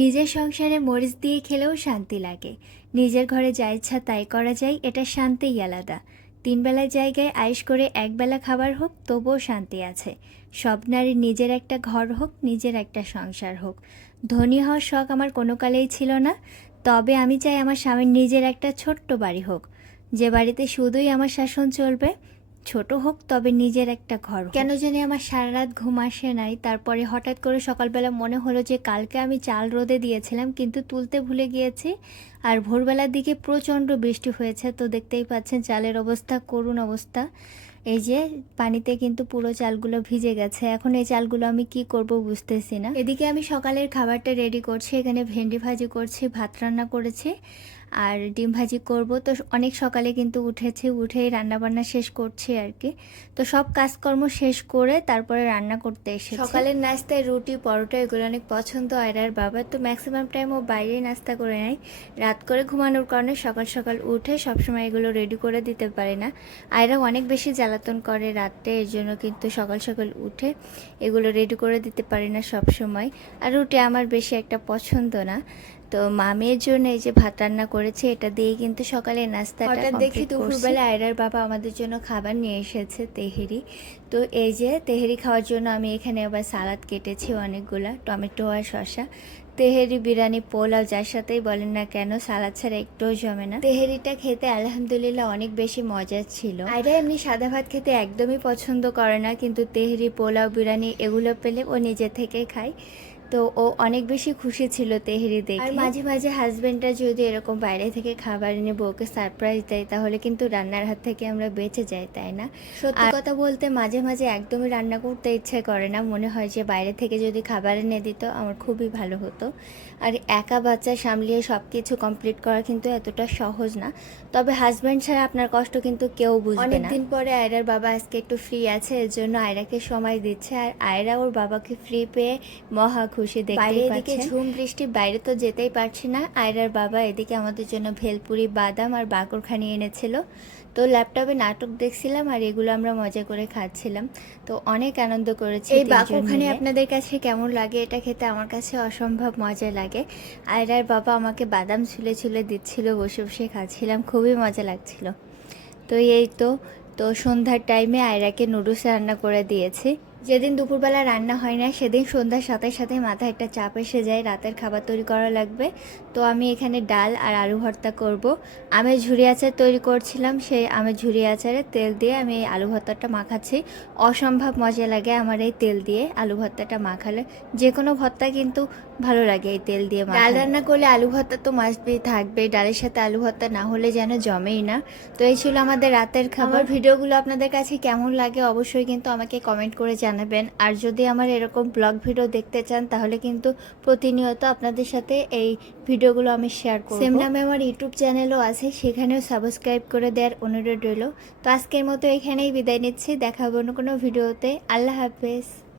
নিজের সংসারে মরিচ দিয়ে খেলেও শান্তি লাগে। নিজের ঘরে যা ইচ্ছা তাই করা যায়, এটা শান্তিই আলাদা। 3 বেলার জায়গায় আয়েশ করে একবেলা খাবার হোক, তবুও শান্তি আছে। সব নারীর নিজের একটা ঘর হোক, নিজের একটা সংসার হোক। ধনী হওয়ার শখ আমার কোনো কালেই ছিল না, তবে আমি চাই আমার স্বামীর নিজের একটা ছোট্ট বাড়ি হোক, যে বাড়িতে শুধুই আমার শাসন চলবে। ছোট হোক, তবে নিজের একটা ঘর হোক। কেন জানি আমার সারা রাত ঘুম আসে নাই। তারপরে হঠাৎ করে সকালবেলা মনে হলো যে কালকে আমি চাল রোদে দিয়েছিলাম, কিন্তু তুলতে ভুলে গিয়েছি। আর ভোরবেলার দিকে প্রচণ্ড বৃষ্টি হয়েছে, তো দেখতেই পাচ্ছেন চালের অবস্থা, করুণ অবস্থা। এই যে পানিতে কিন্তু পুরো চালগুলো ভিজে গেছে। এখন এই চালগুলো আমি কি করব বুঝতেছি না। এদিকে আমি সকালের খাবারটা রেডি করছি। এখানে ভেন্ডি ভাজি করছি, ভাত রান্না করেছি আর ডিম ভাজি করব। তো অনেক সকালে কিন্তু উঠেই রান্নাবান্না শেষ করছি আর কি। তো সব কাজকর্ম শেষ করে তারপরে রান্না করতে এসেছি। সকালের নাস্তায় রুটি, পরোটা এগুলো অনেক পছন্দ আয়রার বাবার, তো ম্যাক্সিমাম টাইম ও বাইরেই নাস্তা করে নেয়। রাত করে ঘুমানোর কারণে সকাল সকাল উঠে সবসময় এগুলো রেডি করে দিতে পারে না। আয়রা অনেক বেশি জ্বালাতন করে রাত্রে, এর জন্য কিন্তু সকাল সকাল উঠে এগুলো রেডি করে দিতে পারি না সব সময়। আর রুটি আমার বেশি একটা পছন্দ না। তো মামের জন্য এই যে ভাত রান্না করেছে, এটা দিয়ে কিন্তু সকালে নাস্তাটা হঠাৎ দেখি দুপুরবেলা আয়রার বাবা আমাদের জন্য খাবার নিয়ে এসেছে, তেহেরি। তো এই যে তেহেরি খাওয়ার জন্য আমি এখানে আবার সালাদ কেটেছি অনেকগুলা, টমেটো আর শসা। তেহেরি, বিরিয়ানি, পোলাও যার সাথেই বলেন না কেন, সালাদ ছাড়া একটুও জমে না। তেহেরিটা খেতে আলহামদুলিল্লাহ অনেক বেশি মজা ছিল। আয়রা এমনি সাদা ভাত খেতে একদমই পছন্দ করে না, কিন্তু তেহেরি, পোলাও, বিরিয়ানি এগুলো পেলে ও নিজে থেকেই খায়। তো ও অনেক বেশি খুশি ছিল তেহেরি দেখে। আর মাঝে মাঝে হাজবেন্ডরা যদি এরকম বাইরে থেকে খাবার এনে বউকে সারপ্রাইজ দেয়, তাহলে কিন্তু রান্নার হাত থেকে আমরা বেঁচে যাই, তাই না? সত্যি কথা বলতে মাঝে মাঝে একদমই রান্না করতে ইচ্ছে করে না, মনে হয় যে বাইরে থেকে যদি খাবার এনে দিত আমার খুবই ভালো হতো। আর একা বাচ্চা সামলিয়ে সব কিছু কমপ্লিট করা কিন্তু এতটা সহজ না। তবে হাজব্যান্ড ছাড়া আপনার কষ্ট কিন্তু কেউ বুঝবে না। অনেকদিন পরে আয়রার বাবা আজকে একটু ফ্রি আছে, এর জন্য আয়রাকে সময় দিচ্ছে। আর আয়রা ওর বাবাকে ফ্রি পেয়ে মহা খুশি। বাইরে এদিকে ঝুম বৃষ্টি, বাইরে তো যেতেই পারছি না। আয়রার বাবা এদিকে আমাদের জন্য ভেলপুরি, বাদাম আর বাকরখানি এনেছিল। তো ল্যাপটপে নাটক দেখছিলাম আর এগুলো আমরা মজা করে খাচ্ছিলাম। তো অনেক আনন্দ করেছি। এই বাকরখানি আপনাদের কাছে কেমন লাগে? এটা খেতে আমার কাছে অসম্ভব মজা লাগে। আয়রার বাবা আমাকে বাদাম ছুলে ছুলে দিচ্ছিল, বসে বসে খাচ্ছিলাম, খুবই মজা লাগছিল। তো এই তো সন্ধ্যার টাইমে আয়রাকে নুডলস রান্না করে দিয়েছি। যেদিন দুপুরবেলা রান্না হয় না, সেদিন সন্ধ্যার সাথে সাথে মাথায় একটা চাপ এসে যায়, রাতের খাবার তৈরি করা লাগবে। তো আমি এখানে ডাল আর আলু ভর্তা করব। আমের ঝুরি আচার তৈরি করছিলাম, সেই আমের ঝুরি আচারে তেল দিয়ে আমি এই আলু ভর্তাটা মাখাচ্ছি। অসম্ভব মজা লাগে আমার এই তেল দিয়ে আলু ভর্তাটা মাখালে। যে কোনো ভর্তা কিন্তু ভালো লাগে এই তেল দিয়ে মাখালে। ডাল রান্না করলে আলু ভর্তা তো মাস্ট বি থাকবে, ডালের সাথে আলু ভর্তা না হলে যেন জমেই না। তো এই ছিল আমাদের রাতের খাবার। ভিডিওগুলো আপনাদের কাছে কেমন লাগে অবশ্যই কিন্তু আমাকে কমেন্ট করে জানাবেন। আর যদি আমার এরকম ব্লগ ভিডিও দেখতে চান, তাহলে কিন্তু প্রতিনিয়ত আপনাদের সাথে এই ভিডিওগুলো আমি শেয়ার করব। সেম নামে আমার ইউটিউব চ্যানেলও আছে, সেখানেও সাবস্ক্রাইব করে দেওয়ার অনুরোধ রইল। তো আজকের মতো এখানেই বিদায় নিচ্ছি, দেখা হবে অন্য কোনো ভিডিওতে। আল্লাহ হাফেজ।